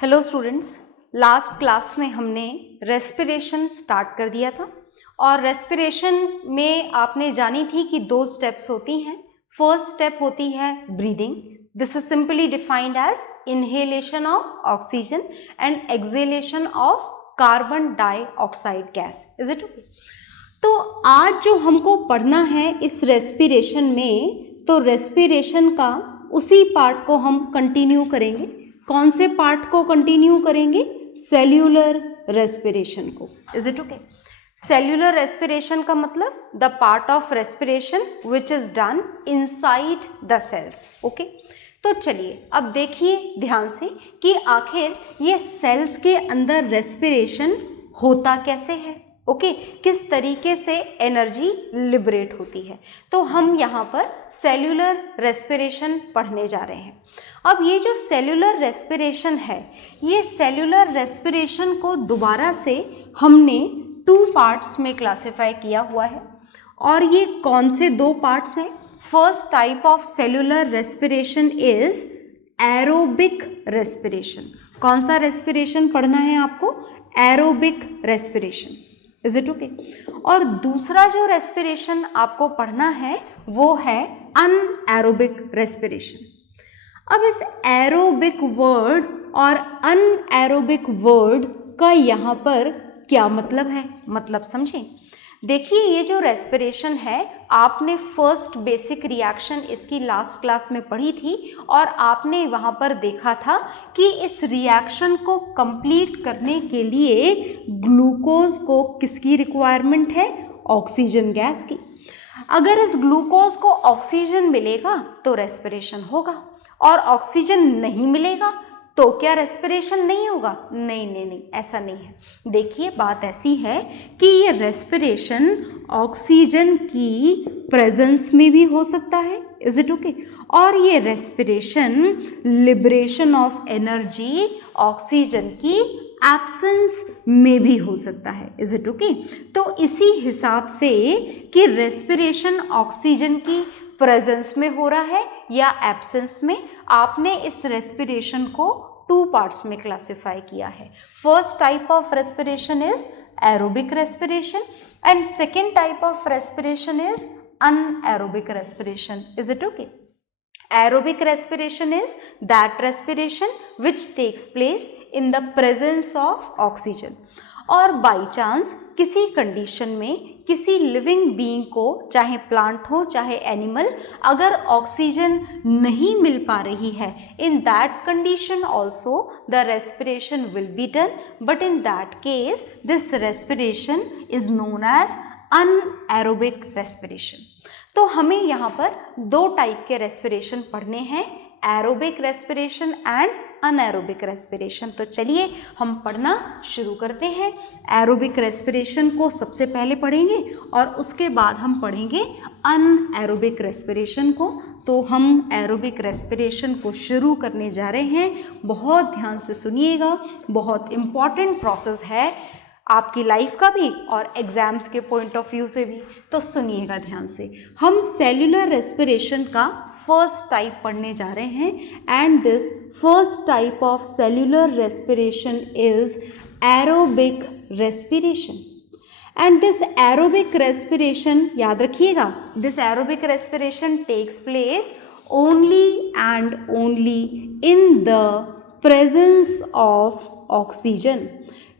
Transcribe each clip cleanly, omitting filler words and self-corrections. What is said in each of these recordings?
Hello students, last class में हमने respiration start कर दिया था और रेस्पिरेशन में आपने जानी थी कि दो स्टेप्स होती हैं। फर्स्ट स्टेप होती है breathing. This is simply defined as inhalation of oxygen and exhalation of carbon dioxide gas. Is it okay? तो आज जो हमको पढ़ना है इस रेस्पिरेशन में, तो रेस्पिरेशन का उसी पार्ट को हम कंटिन्यू करेंगे। कौन से पार्ट को कंटिन्यू करेंगे? सेल्यूलर रेस्पिरेशन को। Is it okay? Cellular respiration का मतलब the part of respiration which is done inside the cells. Okay, तो चलिए अब देखिए ध्यान से कि आखिर ये सेल्स के अंदर रेस्पिरेशन होता कैसे है। ओके, किस तरीके से एनर्जी लिबरेट होती है। तो हम यहाँ पर सेल्यूलर रेस्पिरेशन पढ़ने जा रहे हैं। अब ये जो सेल्यूलर रेस्पिरेशन है, ये सेल्यूलर रेस्पिरेशन को दोबारा से हमने 2 पार्ट्स में क्लासिफाई किया हुआ है। और ये कौन से 2 पार्ट्स हैं? First type of cellular respiration is aerobic respiration. कौन सा रेस्पिरेशन पढ़ना है आपको? Aerobic respiration. Is it okay? और दूसरा जो रेस्पिरेशन आपको पढ़ना है वो है अनएरोबिक रेस्पिरेशन। अब इस एरोबिक वर्ड और अनएरोबिक वर्ड का यहाँ पर क्या मतलब है, मतलब समझें। देखिए, ये जो रेस्पिरेशन है, आपने फर्स्ट बेसिक रिएक्शन इसकी लास्ट क्लास में पढ़ी थी और आपने वहाँ पर देखा था कि इस रिएक्शन को कंप्लीट करने के लिए ग्लूकोज को किसकी रिक्वायरमेंट है? ऑक्सीजन गैस की। अगर इस ग्लूकोज को ऑक्सीजन मिलेगा तो रेस्पिरेशन होगा, और ऑक्सीजन नहीं मिलेगा तो क्या रेस्पिरेशन नहीं होगा? नहीं, ऐसा नहीं है। देखिए, बात ऐसी है कि ये रेस्पिरेशन ऑक्सीजन की प्रेजेंस में भी हो सकता है। Is it okay? और ये respiration liberation of energy oxygen की एब्सेंस में भी हो सकता है। Is it okay? तो इसी हिसाब से कि रेस्पिरेशन ऑक्सीजन की प्रेजेंस में हो रहा है या एब्सेंस में, आपने इस रेस्पिरेशन को 2 पार्ट्स में क्लासिफाई किया है। First type of respiration is aerobic respiration and second type of respiration is anaerobic respiration. Is it okay? Aerobic respiration is that respiration which takes place in the presence of oxygen। और by chance किसी condition में किसी living being को, चाहे plant हो चाहे animal, अगर oxygen नहीं मिल पा रही है, in that condition also the respiration will be done, but in that case this respiration is known as anaerobic respiration. तो हमें यहाँ पर 2 टाइप के रेस्पिरेशन पढ़ने हैं, aerobic respiration and anaerobic respiration. तो चलिए हम पढ़ना शुरू करते हैं। एरोबिक रेस्पिरेशन को सबसे पहले पढ़ेंगे और उसके बाद हम पढ़ेंगे अनएरोबिक रेस्पिरेशन को। तो हम एरोबिक रेस्पिरेशन को शुरू करने जा रहे हैं। बहुत ध्यान से सुनिएगा, बहुत इम्पॉर्टेंट प्रोसेस है आपकी लाइफ का भी और एग्जाम्स के पॉइंट ऑफ व्यू से भी। तो सुनिएगा ध्यान से। हम सेल्यूलर रेस्पिरेशन का फर्स्ट टाइप पढ़ने जा रहे हैं and this first type of cellular respiration is aerobic respiration. And this aerobic respiration, याद रखिएगा, this aerobic respiration takes place only and only in the presence of oxygen.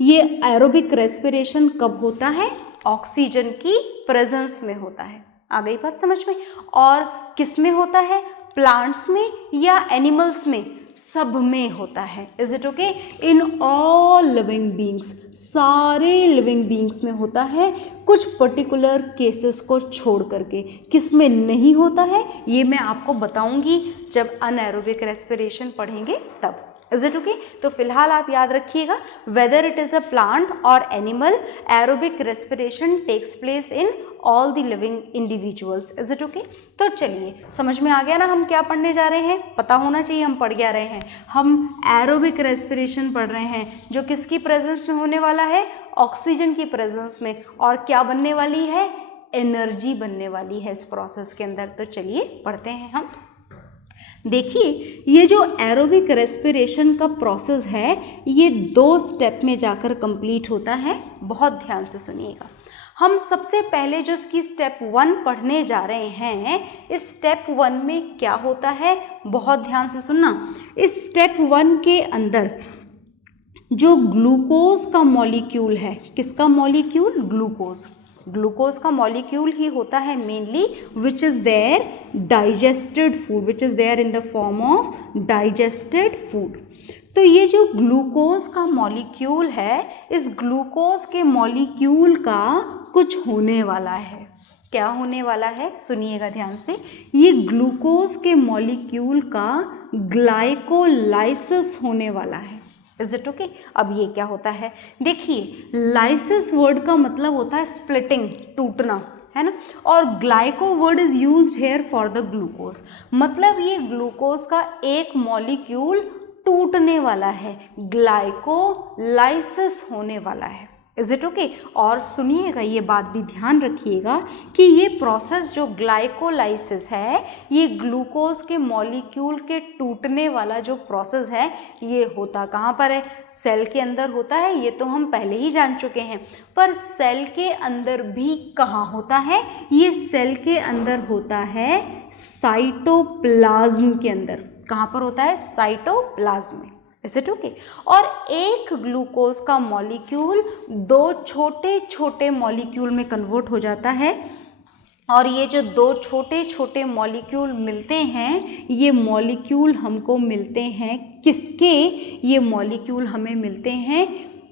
ये aerobic respiration कब होता है? ऑक्सीजन की प्रेजेंस में होता है। आ गई बात समझ में? और किस में होता है? प्लांट्स में या एनिमल्स में? सब में होता है। Is it okay? In all living beings, सारे लिविंग बींग्स में होता है, कुछ पर्टिकुलर केसेस को छोड़ करके। किस में नहीं होता है ये मैं आपको बताऊंगी जब अनएरोबिक रेस्पिरेशन पढ़ेंगे तब। Is it okay? तो फिलहाल आप याद रखिएगा, whether it is a plant और animal, aerobic respiration takes place in all the living individuals. Is it okay? तो चलिए, समझ में आ गया ना हम क्या पढ़ने जा रहे हैं? पता होना चाहिए हम पढ़ क्या रहे हैं। हम एरोबिक रेस्पिरेशन पढ़ रहे हैं जो किसकी प्रेजेंस में होने वाला है? ऑक्सीजन की प्रेजेंस में। और क्या बनने वाली है? एनर्जी बनने वाली है इस प्रोसेस के अंदर। तो चलिए पढ़ते हैं हम। देखिए ये जो एरोबिक रेस्पिरेशन का प्रोसेस है ये 2 स्टेप में जाकर कंप्लीट होता है। बहुत ध्यान से सुनिएगा। हम सबसे पहले जो इसकी स्टेप 1 पढ़ने जा रहे हैं, इस स्टेप 1 में क्या होता है, बहुत ध्यान से सुनना। इस स्टेप 1 के अंदर जो ग्लूकोज का मॉलिक्यूल है, किसका मॉलिक्यूल, ग्लूकोज का मॉलिक्यूल ही होता है mainly, which is there digested food, which is there in the form of digested food. तो ये जो ग्लूकोज का मॉलिक्यूल है, इस ग्लूकोज के मॉलिक्यूल का कुछ होने वाला है। क्या होने वाला है, सुनिएगा ध्यान से। ये ग्लूकोज के मॉलिक्यूल का ग्लाइकोलाइसिस होने वाला है। Is it okay? अब ये क्या होता है, देखिए लाइसिस वर्ड का मतलब होता है स्प्लिटिंग, टूटना, है ना, और glyco word is used here for the glucose, मतलब ये ग्लूकोज का एक मॉलिक्यूल टूटने वाला है, ग्लाइकोलाइसिस होने वाला है। Is it okay? और सुनिएगा, ये बात भी ध्यान रखिएगा कि ये प्रोसेस जो ग्लाइकोलाइसिस है, ये ग्लूकोज के मॉलिक्यूल के टूटने वाला जो प्रोसेस है, ये होता कहाँ पर है, सेल के अंदर होता है। ये तो हम पहले ही जान चुके हैं, पर सेल के अंदर भी कहाँ होता है, ये सेल के अंदर होता है साइटोप्लाज्म के अंदर। कहाँ पर होता है, साइटोप्लाज्म में। Is it okay? और एक ग्लूकोज का मॉलिक्यूल 2 छोटे छोटे मॉलिक्यूल में कन्वर्ट हो जाता है, और ये जो 2 छोटे छोटे मॉलिक्यूल मिलते हैं, ये मॉलिक्यूल हमको मिलते हैं किसके, ये मॉलिक्यूल हमें मिलते हैं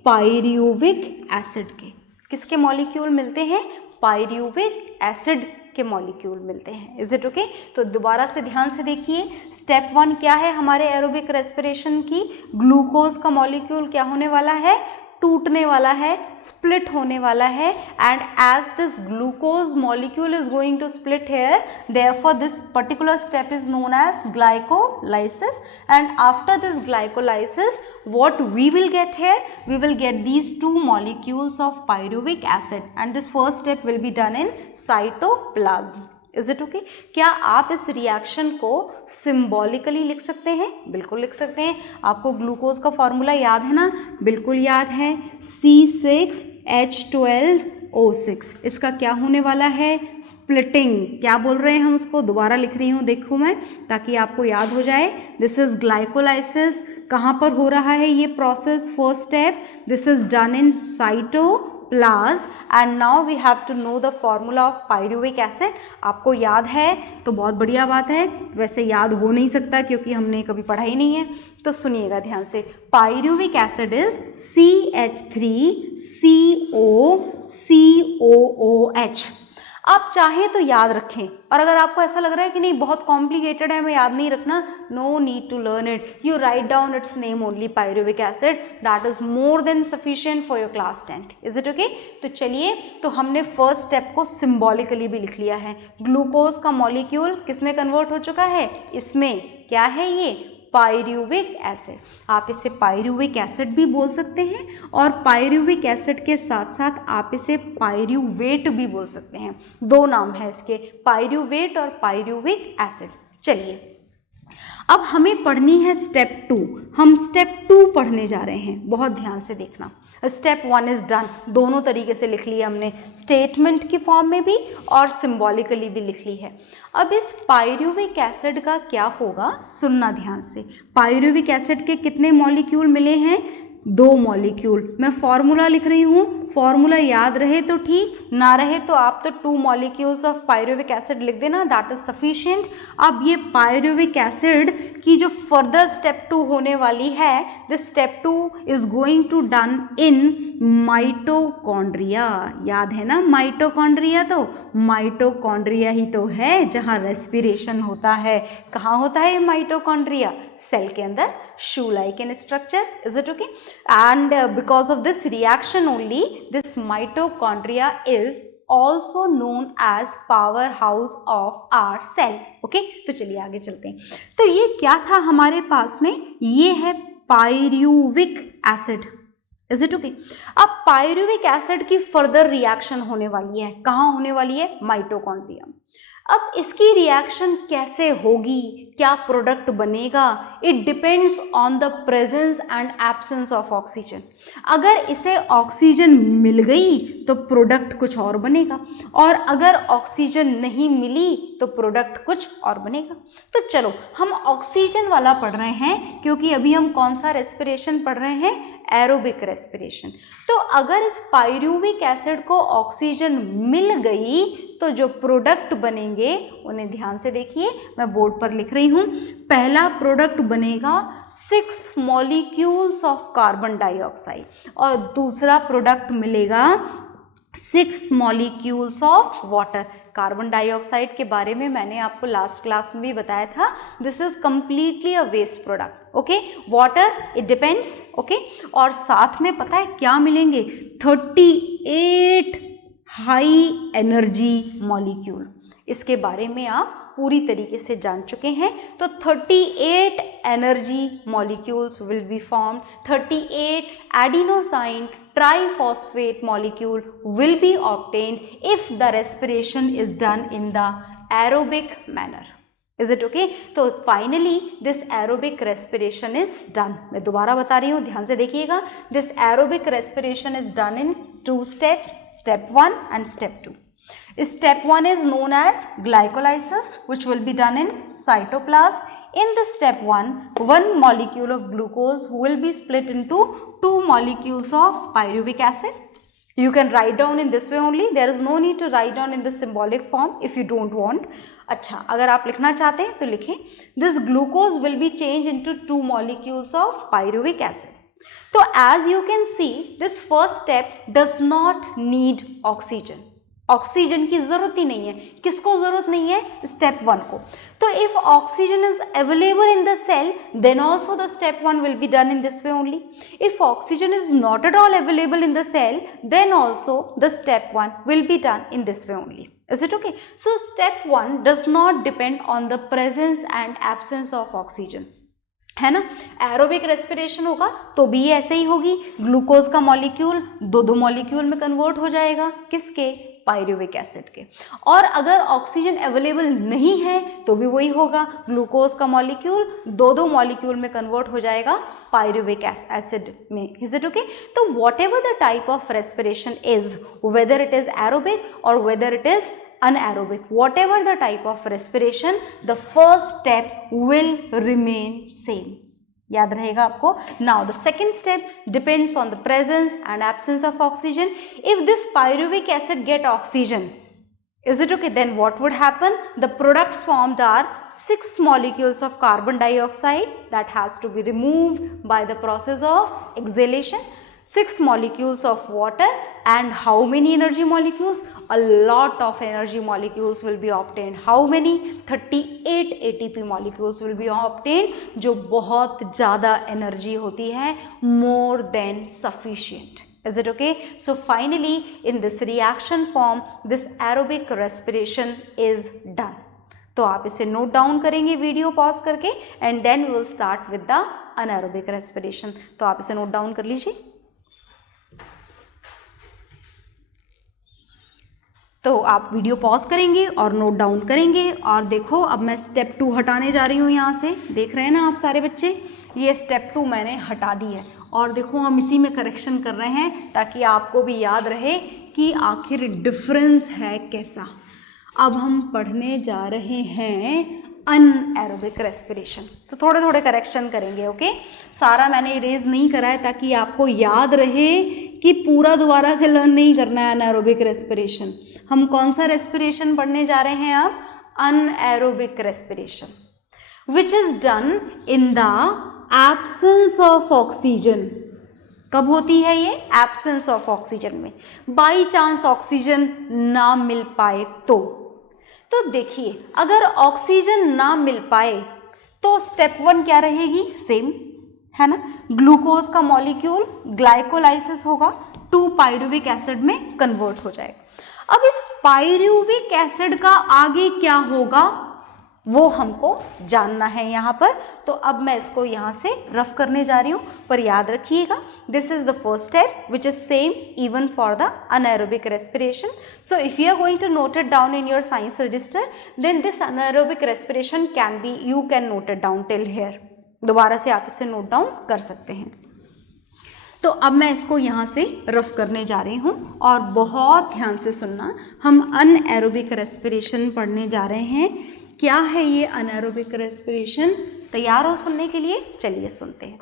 पायरुविक एसिड के। किसके मॉलिक्यूल मिलते हैं, पायरुविक एसिड के मॉलिक्यूल मिलते हैं। Is it okay? तो दोबारा से ध्यान से देखिए, स्टेप 1 क्या है हमारे एरोबिक रेस्पिरेशन की, ग्लूकोज का मॉलिक्यूल क्या होने वाला है, टूटने वाला है, स्प्लिट होने वाला है, and as this glucose molecule is going to split here, therefore this particular step is known as glycolysis, and after this glycolysis what we will get here, we will get these 2 molecules of pyruvic acid, and this first step will be done in cytoplasm. Is it okay? क्या आप इस reaction को symbolically लिख सकते हैं? बिल्कुल लिख सकते हैं। आपको ग्लूकोज का फॉर्मूला याद है ना? बिल्कुल याद है, C6H12O6। इसका क्या होने वाला है, स्प्लिटिंग। क्या बोल रहे हैं हम उसको, दोबारा लिख रही हूँ, देखो मैं, ताकि आपको याद हो जाए। This is glycolysis. कहाँ पर हो रहा है ये process, first step, this is done in cytoplasm, and now we have to know the formula of pyruvic acid. आपको याद है तो बहुत बढ़िया बात है, वैसे याद हो नहीं सकता क्योंकि हमने कभी पढ़ा ही नहीं है, तो सुनिएगा ध्यान से। Pyruvic acid is CH3COCOOH। आप चाहें तो याद रखें, और अगर आपको ऐसा लग रहा है कि नहीं बहुत कॉम्प्लिकेटेड है, मैं याद नहीं रखना, no need to learn it, you write down its name only, pyruvic acid, that is more than sufficient for your class 10th। Is it okay? तो चलिए, तो हमने फर्स्ट स्टेप को सिम्बॉलिकली भी लिख लिया है। ग्लूकोज का मॉलिक्यूल किस में कन्वर्ट हो चुका है, इसमें। क्या है ये, पायरुविक एसिड। आप इसे पायरुविक एसिड भी बोल सकते हैं, और पायरुविक एसिड के साथ साथ आप इसे पायरुवेट भी बोल सकते हैं। 2 नाम है इसके, पायरुवेट और पायरुविक एसिड। चलिए, अब हमें पढ़नी है स्टेप 2। हम स्टेप 2 पढ़ने जा रहे हैं, बहुत ध्यान से देखना। स्टेप 1 इज डन, दोनों तरीके से लिख लिया हमने, स्टेटमेंट की फॉर्म में भी और सिम्बॉलिकली भी लिख ली है। अब इस पायरुविक एसिड का क्या होगा, सुनना ध्यान से। पायरुविक एसिड के कितने मॉलिक्यूल मिले हैं, 2 मॉलिक्यूल। मैं फॉर्मूला लिख रही हूँ, फॉर्मूला याद रहे तो ठीक, ना रहे तो आप तो 2 मॉलिक्यूल्स ऑफ पायरुविक एसिड लिख देना, दैट इज सफिशिएंट। अब ये पायरुविक एसिड की जो फर्दर स्टेप 2 होने वाली है, this step 2 is going to done in mitochondria. याद है ना माइटोकॉन्ड्रिया, तो माइटोकॉन्ड्रिया ही तो है जहाँ रेस्पिरेशन होता है। कहाँ होता है माइटोकॉन्ड्रिया, सेल के अंदर, shoe like in structure. Is it okay? And because of this reaction only, this mitochondria is also known as powerhouse of our cell. Okay? तो चलिए आगे चलते हैं। तो ये क्या था हमारे पास में, ये है pyruvic acid. Is it okay? अब पायरुविक एसिड की फर्दर रिएक्शन होने वाली है, कहाँ होने वाली है? माइटोकॉन्ड्रिया। अब इसकी रिएक्शन कैसे होगी, क्या प्रोडक्ट बनेगा? It depends on the presence and absence of oxygen. अगर इसे ऑक्सीजन मिल गई तो प्रोडक्ट कुछ और बनेगा, और अगर ऑक्सीजन नहीं मिली तो प्रोडक्ट कुछ और बनेगा। तो चलो हम ऑक्सीजन वाला पढ़ रहे हैं, क्योंकि अभी हम कौन सा रेस्पिरेशन पढ़ रहे हैं? Aerobic respiration. तो अगर इस पायरुविक एसिड को ऑक्सीजन मिल गई तो जो प्रोडक्ट बनेंगे उन्हें ध्यान से देखिए, मैं बोर्ड पर लिख रही हूँ। पहला प्रोडक्ट बनेगा 6 मॉलिक्यूल्स ऑफ कार्बन डाइऑक्साइड, और दूसरा प्रोडक्ट मिलेगा 6 molecules of water. Carbon dioxide के बारे में मैंने आपको लास्ट क्लास में भी बताया था, this is completely a waste product. Okay, water it depends. Okay, और साथ में पता है क्या मिलेंगे? 38 हाई एनर्जी मॉलिक्यूल। इसके बारे में आप पूरी तरीके से जान चुके हैं। तो 38 energy molecules will be formed, 38 adenosine triphosphate molecule will be obtained if the respiration is done in the aerobic manner. Is it okay? तो finally this aerobic respiration is done. मैं दोबारा बता रही हूँ, ध्यान से देखिएगा। This aerobic respiration is done in 2 steps, step 1 and step 2. Step 1 is known as glycolysis, which will be done in cytoplasm. In this step 1, 1 molecule of glucose will be split into 2 molecules of pyruvic acid. You can write down in this way only. There is no need to write down in the symbolic form if you don't want. अच्छा, अगर आप लिखना चाहते हैं तो लिखें। This glucose will be changed into 2 molecules of pyruvic acid. तो as you can see, this first step does not need oxygen. Oxygen की जरूरत ही नहीं है। किसको जरूरत नहीं है? स्टेप 1 को। तो if oxygen is available in the cell, then also the step 1 will be done in this way only. If oxygen is not at all available in the cell, then also the step 1 will be done in this way only. Is it okay? So step 1 does not depend on the presence and absence of oxygen. है ना? Aerobic respiration होगा तो भी ऐसे ही होगी। Glucose का molecule 2 molecule में convert हो जाएगा, किसके? पायरुविक एसिड के। और अगर ऑक्सीजन अवेलेबल नहीं है तो भी वही होगा, ग्लूकोज का मॉलिक्यूल 2 मॉलिक्यूल में कन्वर्ट हो जाएगा पायरुविक एसिड में। Is it okay? तो whatever the type of respiration is, whether it is aerobic और whether it is anaerobic, whatever the type of respiration, the first step will remain same. याद रहेगा आपको। Now the second step depends on the presence and absence of oxygen. If this pyruvic acid get oxygen, is it okay? Then what would happen? The products formed are 6 molecules of carbon dioxide that has to be removed by the process of exhalation, 6 molecules of water, and how many energy molecules? A lot of energy molecules will be obtained. How many? 38 ATP molecules will be obtained, जो बहुत ज़्यादा energy होती है, more than sufficient. Is it okay? So finally in this reaction form, this aerobic respiration is done. तो आप इसे note down करेंगे video pause करके, and then we will start with the anaerobic respiration. तो आप इसे नोट डाउन कर लीजिए। तो आप वीडियो पॉज करेंगे और नोट डाउन करेंगे। और देखो अब मैं स्टेप 2 हटाने जा रही हूँ। यहाँ से देख रहे हैं ना आप सारे बच्चे, ये स्टेप 2 मैंने हटा दी है। और देखो हम इसी में करेक्शन कर रहे हैं ताकि आपको भी याद रहे कि आखिर डिफरेंस है कैसा। अब हम पढ़ने जा रहे हैं अनएरोबिक रेस्पिरेशन, तो थोड़े थोड़े करेक्शन करेंगे। ओके, सारा मैंने इरेज नहीं करा है ताकि आपको याद रहे कि पूरा दोबारा से लर्न नहीं करना है अनएरोबिक रेस्पिरेशन। हम कौन सा रेस्पिरेशन पढ़ने जा रहे हैं अब? Anaerobic respiration which is done in the absence of oxygen. कब होती है ये? एब्सेंस ऑफ ऑक्सीजन में। बाई चांस ऑक्सीजन ना मिल पाए तो देखिए, अगर ऑक्सीजन ना मिल पाए तो स्टेप 1 क्या रहेगी? सेम है ना, ग्लूकोज का मॉलिक्यूल ग्लाइकोलाइसिस होगा, 2 पायरुविक एसिड में कन्वर्ट हो जाएगा। अब इस पायरुविक एसिड का आगे क्या होगा? वो हमको जानना है यहाँ पर। तो अब मैं इसको यहाँ से रफ करने जा रही हूँ, पर याद रखिएगा this is the first step which is same even for the anaerobic respiration. So if you are going to note it down in your science register, then this anaerobic respiration can be, you can note it down till here. दोबारा से आप इसे note down कर सकते हैं। तो अब मैं इसको यहाँ से रफ करने जा रही हूँ और बहुत ध्यान से सुनना। हम अनएरोबिक रेस्पिरेशन पढ़ने जा रहे हैं। क्या है ये अनएरोबिक रेस्पिरेशन? तैयार हो सुनने के लिए? चलिए सुनते हैं।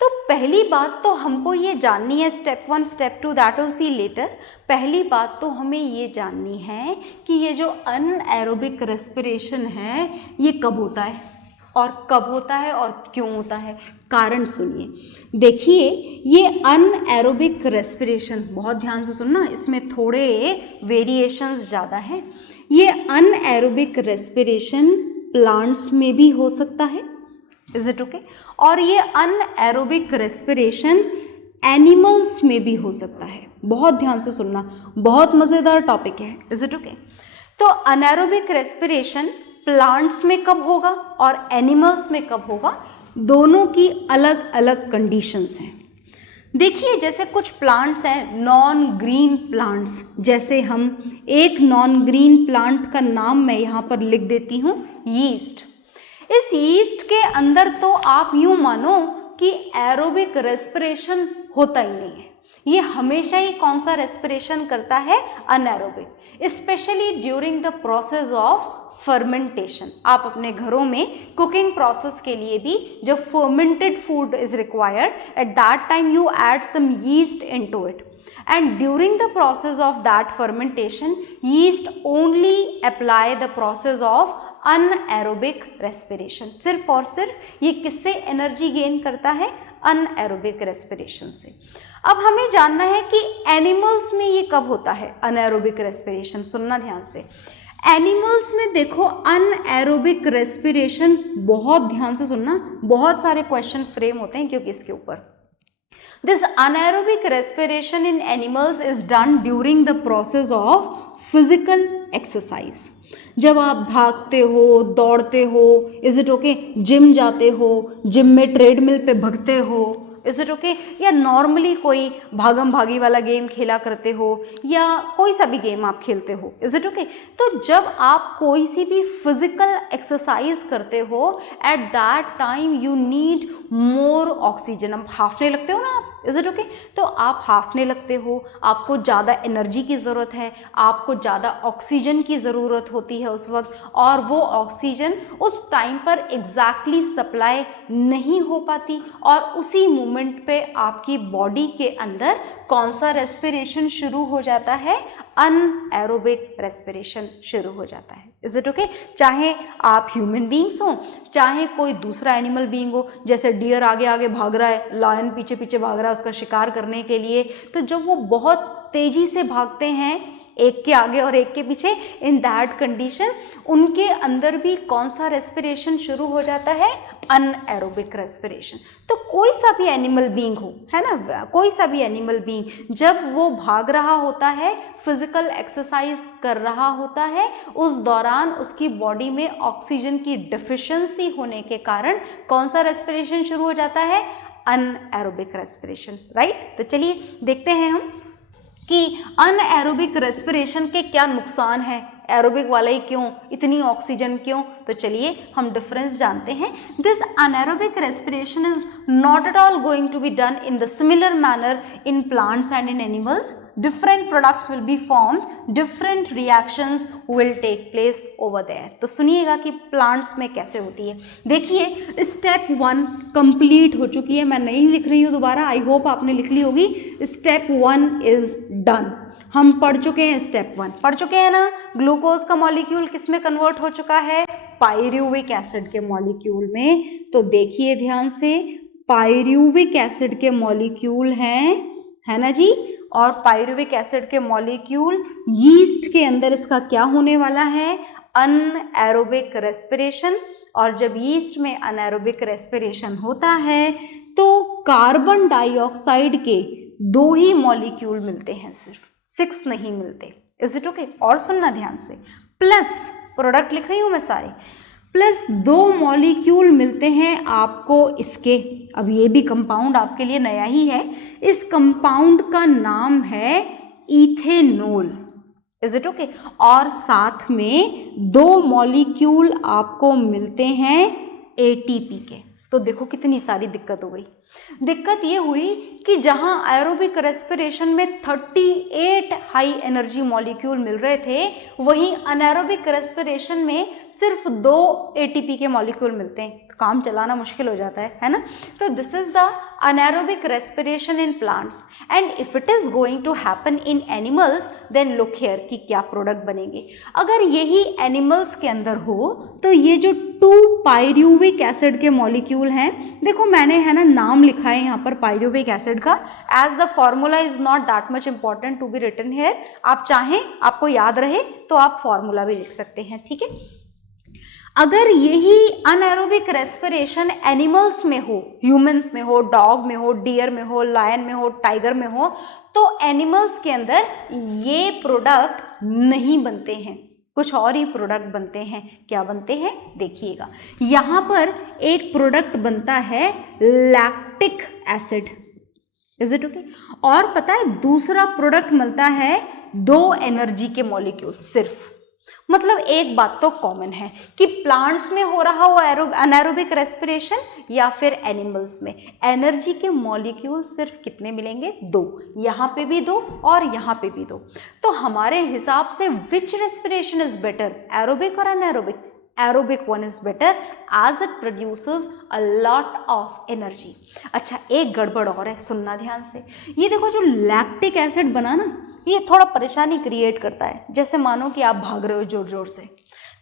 तो पहली बात तो हमको ये जाननी है, step 1 step 2 that will see later. पहली बात तो हमें ये जाननी है कि ये जो अनएरोबिक रेस्पिरेशन है ये कब होता है और कब होता है और क्यों होता है। कारण सुनिए। देखिए ये अनएरोबिक रेस्पिरेशन, बहुत ध्यान से सुनना, इसमें थोड़े वेरिएशंस ज़्यादा हैं। ये अनएरोबिक रेस्पिरेशन प्लांट्स में भी हो सकता है, इज इट ओके? और ये अनएरोबिक रेस्पिरेशन एनिमल्स में भी हो सकता है। बहुत ध्यान से सुनना, बहुत मज़ेदार टॉपिक है, इज इट ओके? तो अनएरोबिक रेस्पिरेशन प्लांट्स में कब होगा और एनिमल्स में कब होगा, दोनों की अलग अलग कंडीशंस हैं। देखिए जैसे कुछ प्लांट्स हैं नॉन ग्रीन प्लांट्स, जैसे हम एक नॉन ग्रीन प्लांट का नाम मैं यहाँ पर लिख देती हूँ, यीस्ट। इस यीस्ट के अंदर तो आप यूँ मानो कि एरोबिक रेस्पिरेशन होता ही नहीं है। ये हमेशा ही कौन सा रेस्पिरेशन करता है? Anaerobic, specially during the process of fermentation. आप अपने घरों में कुकिंग प्रोसेस के लिए भी जब fermented food is required, at that time you add some yeast into it, and during the process of that fermentation yeast only apply the process of anaerobic respiration. सिर्फ और सिर्फ ये किससे एनर्जी गेन करता है? अनएरोबिक रेस्पिरेशन से। अब हमें जानना है कि एनिमल्स में ये कब होता है अनएरोबिक रेस्पिरेशन। सुनना ध्यान से। एनिमल्स में देखो अनएरोबिक रेस्पिरेशन, बहुत ध्यान से सुनना, बहुत सारे क्वेश्चन फ्रेम होते हैं क्योंकि इसके ऊपर। This anaerobic respiration in animals is done during the process of physical exercise. जब आप भागते हो, दौड़ते हो, इज इट ओके, जिम जाते हो, जिम में ट्रेडमिल पे भागते हो, इज इट ओके, या नॉर्मली कोई भागम भागी वाला गेम खेला करते हो या कोई सा भी गेम आप खेलते हो, इज इट ओके। तो जब आप कोई सी भी फिजिकल एक्सरसाइज करते हो, eight that time you need more oxygen. अब हाफने लगते हो ना आप, इज इट ओके, तो आप हाफने लगते हो, आपको ज़्यादा एनर्जी की ज़रूरत है, आपको ज़्यादा ऑक्सीजन की ज़रूरत होती है उस वक्त, और वो ऑक्सीजन उस टाइम पर एग्जैक्टली सप्लाई नहीं हो पाती, और उसी मोमेंट पे आपकी बॉडी के अंदर कौन सा रेस्पिरेशन शुरू हो जाता है? अनएरोबिक रेस्पिरेशन शुरू हो जाता है, इज इट ओके। चाहे आप ह्यूमन बींग्स हो, चाहे कोई दूसरा एनिमल बींग हो, जैसे डियर आगे आगे भाग रहा है, लायन पीछे पीछे भाग रहा है उसका शिकार करने के लिए, तो जब वो बहुत तेजी से भागते हैं एक के आगे और एक के पीछे, इन दैट कंडीशन उनके अंदर भी कौन सा रेस्पिरेशन शुरू हो जाता है? Anaerobic respiration. तो कोई सा भी एनिमल बींग हो, है ना, कोई सा भी एनिमल बींग जब वो भाग रहा होता है, फिजिकल एक्सरसाइज कर रहा होता है, उस दौरान उसकी बॉडी में ऑक्सीजन की डिफिशिएंसी होने के कारण कौन सा रेस्पिरेशन शुरू हो जाता है? Anaerobic respiration, right. तो चलिए देखते हैं हम कि अनएरोबिक रेस्पिरेशन के क्या नुकसान हैं, एरोबिक वाला ही क्यों, इतनी ऑक्सीजन क्यों। तो चलिए हम डिफरेंस जानते हैं। This anaerobic respiration is not at all going to be done in the similar manner in plants and in animals. Different products will be formed, different reactions will take place over there। तो सुनिएगा कि plants में कैसे होती है। देखिए step 1 complete हो चुकी है, मैं नहीं लिख रही हूँ दोबारा, आई होप आपने लिख ली होगी। स्टेप 1 इज डन, हम पढ़ चुके हैं, स्टेप 1 पढ़ चुके हैं ना। ग्लूकोज का मॉलिक्यूल किस में कन्वर्ट हो चुका है? पायरुविक एसिड के मॉलिक्यूल में। तो देखिए ध्यान से, पायरुविक एसिड के मॉलिक्यूल हैं, है ना जी, और पायरुविक एसिड के मॉलिक्यूल यीस्ट के अंदर इसका क्या होने वाला है? Anaerobic respiration. और जब यीस्ट में अनएरोबिक रेस्पिरेशन होता है तो कार्बन डाइऑक्साइड के 2 ही मॉलिक्यूल मिलते हैं, सिर्फ 6 नहीं मिलते, इज इट ओके। और सुनना ध्यान से, प्लस प्रोडक्ट लिख रही हूं मैं सारे, प्लस 2 मॉलिक्यूल मिलते हैं आपको इसके, अब ये भी कंपाउंड आपके लिए नया ही है, इस कंपाउंड का नाम है इथेनॉल, इज इट ओके। और साथ में 2 मॉलिक्यूल आपको मिलते हैं एटीपी के। तो देखो कितनी सारी दिक्कत हो गई। दिक्कत ये हुई कि जहां एरोबिक रेस्पिरेशन में 38 हाई एनर्जी मॉलिक्यूल मिल रहे थे, वहीं अनएरोबिक रेस्पिरेशन में सिर्फ 2 एटीपी के मॉलिक्यूल मिलते हैं। तो काम चलाना मुश्किल हो जाता है ना। तो this is the anaerobic respiration in plants and if it is going to happen in animals then look here कि क्या प्रोडक्ट बनेंगे। अगर यही एनिमल्स के अंदर हो तो ये जो 2 पायरुविक एसिड के मॉलिक्यूल हैं, देखो मैंने है ना नाम लिखा है यहाँ पर पायरुविक एसिड का, as the formula is not that much important to be written here. आप चाहें आपको याद रहे तो आप फॉर्मूला भी लिख सकते हैं, ठीक है। अगर यही अनएरोबिक रेस्पिरेशन एनिमल्स में हो, ह्यूमंस में हो, डॉग में हो, डियर में हो, लायन में हो, टाइगर में हो, तो एनिमल्स के अंदर ये प्रोडक्ट नहीं बनते हैं, कुछ और ही प्रोडक्ट बनते हैं। क्या बनते हैं देखिएगा, यहाँ पर एक प्रोडक्ट बनता है lactic acid, is it okay. और पता है दूसरा प्रोडक्ट मिलता है 2 एनर्जी के मॉलिक्यूल सिर्फ। मतलब एक बात तो कॉमन है कि प्लांट्स में हो रहा हो अनएरोबिक रेस्पिरेशन या फिर एनिमल्स में, एनर्जी के मॉलिक्यूल सिर्फ कितने मिलेंगे? 2। यहाँ पे भी 2 और यहाँ पे भी 2। तो हमारे हिसाब से विच रेस्पिरेशन इज बेटर, एरोबिक और anaerobic? Aerobic one is better as it produces a lot of energy। अच्छा एक गड़बड़ और है, सुनना ध्यान से। ये देखो जो लैक्टिक एसिड बना ना, ये थोड़ा परेशानी क्रिएट करता है। जैसे मानो कि आप भाग रहे हो जोर जोर से,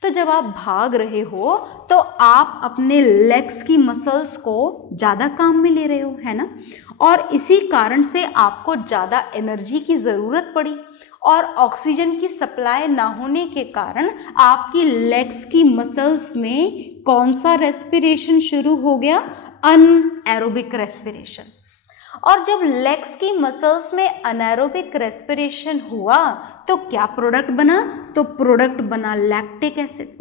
तो जब आप भाग रहे हो तो आप अपने लेग्स की मसल्स को ज़्यादा काम में ले रहे हो, है ना। और इसी कारण से आपको ज़्यादा एनर्जी की ज़रूरत पड़ी और ऑक्सीजन की सप्लाई ना होने के कारण आपकी लेग्स की मसल्स में कौन सा रेस्पिरेशन शुरू हो गया? Anaerobic respiration. और जब लेग्स की मसल्स में अनएरोबिक रेस्पिरेशन हुआ तो क्या प्रोडक्ट बना? तो प्रोडक्ट बना लैक्टिक एसिड।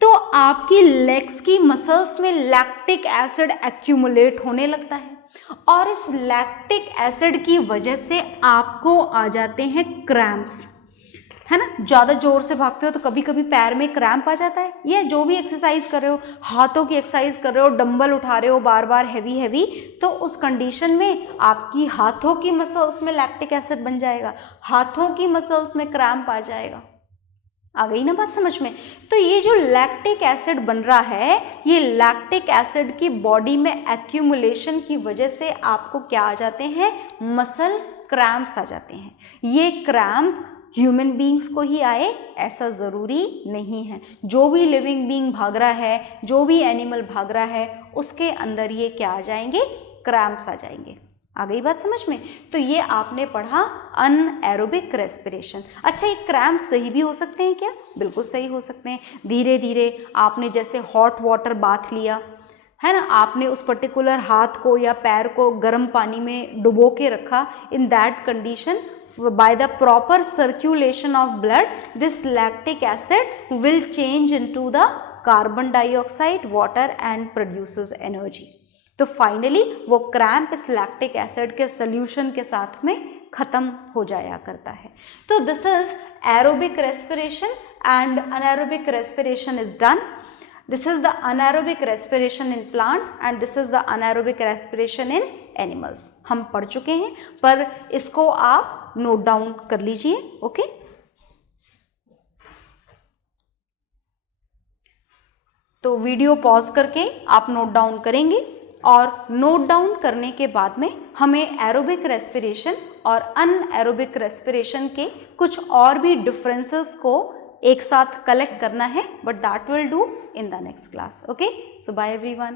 तो आपकी लेग्स की मसल्स में लैक्टिक एसिड एक्यूमुलेट होने लगता है और इस लैक्टिक एसिड की वजह से आपको आ जाते हैं क्रैम्प्स, है ना। ज़्यादा जोर से भागते हो तो कभी कभी पैर में क्रैम्प आ जाता है, या जो भी एक्सरसाइज कर रहे हो, हाथों की एक्सरसाइज कर रहे हो, डंबल उठा रहे हो बार बार हैवी, तो उस कंडीशन में आपकी हाथों की मसल्स में लैक्टिक एसिड बन जाएगा, हाथों की मसल्स में क्रैम्प आ जाएगा। आ गई ना बात समझ में। तो ये जो लैक्टिक एसिड बन रहा है, ये लैक्टिक एसिड की बॉडी में एक्यूमुलेशन की वजह से आपको क्या आ जाते हैं? मसल क्रैम्प्स आ जाते हैं। ये क्रैम्प ह्यूमन बींग्स को ही आए ऐसा ज़रूरी नहीं है। जो भी लिविंग बींग भाग रहा है, जो भी एनिमल भाग रहा है, उसके अंदर ये क्या आ जाएंगे? क्रैम्प्स आ जाएंगे। आ गई बात समझ में। तो ये आपने पढ़ा अनएरोबिक रेस्पिरेशन। अच्छा ये क्रैम्प सही भी हो सकते हैं क्या? बिल्कुल सही हो सकते हैं। धीरे धीरे आपने जैसे हॉट वाटर बाथ लिया है ना, आपने उस पर्टिकुलर हाथ को या पैर को गर्म पानी में डुबो के रखा, इन that condition by the proper circulation of blood this lactic acid will change into the carbon dioxide water and produces energy। तो फाइनली वो क्रैम्प इस लैक्टिक एसिड के सोल्यूशन के साथ में खत्म हो जाया करता है। तो this is aerobic respiration and anaerobic respiration is done. This is the anaerobic respiration in plant and this is the anaerobic respiration in animals। हम पढ़ चुके हैं, पर इसको आप नोट डाउन कर लीजिए, ओके। तो वीडियो पॉज करके आप नोट डाउन करेंगे और नोट डाउन करने के बाद में हमें एरोबिक रेस्पिरेशन और अनएरोबिक रेस्पिरेशन के कुछ और भी डिफरेंसेस को एक साथ कलेक्ट करना है, but that will do in the next class। Okay, so bye everyone।